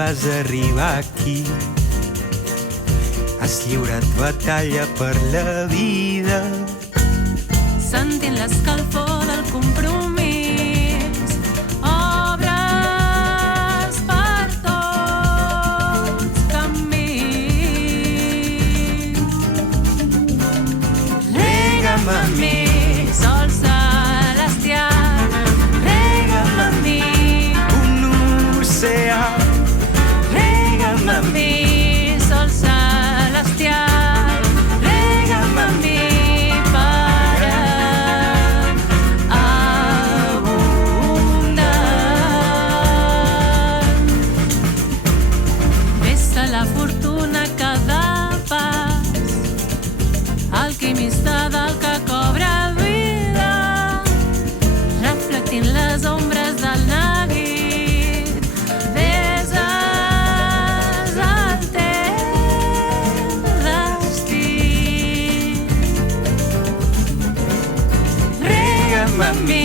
vas arribar aquí. Has lliurat batalla per la vida. Sentint l'escalfor del compromís, obres per tots camins. Rega'm a mi, sol celestial, rega'm a mi, Un oceà. rega'm a mi, sol celestial, rega'm a mi, Pare abundant. Vessa la fortuna cada pas, alquimista del que cobra vida, reflectint les ombres del neguit. Deses el teu destí. Rega'm a mi,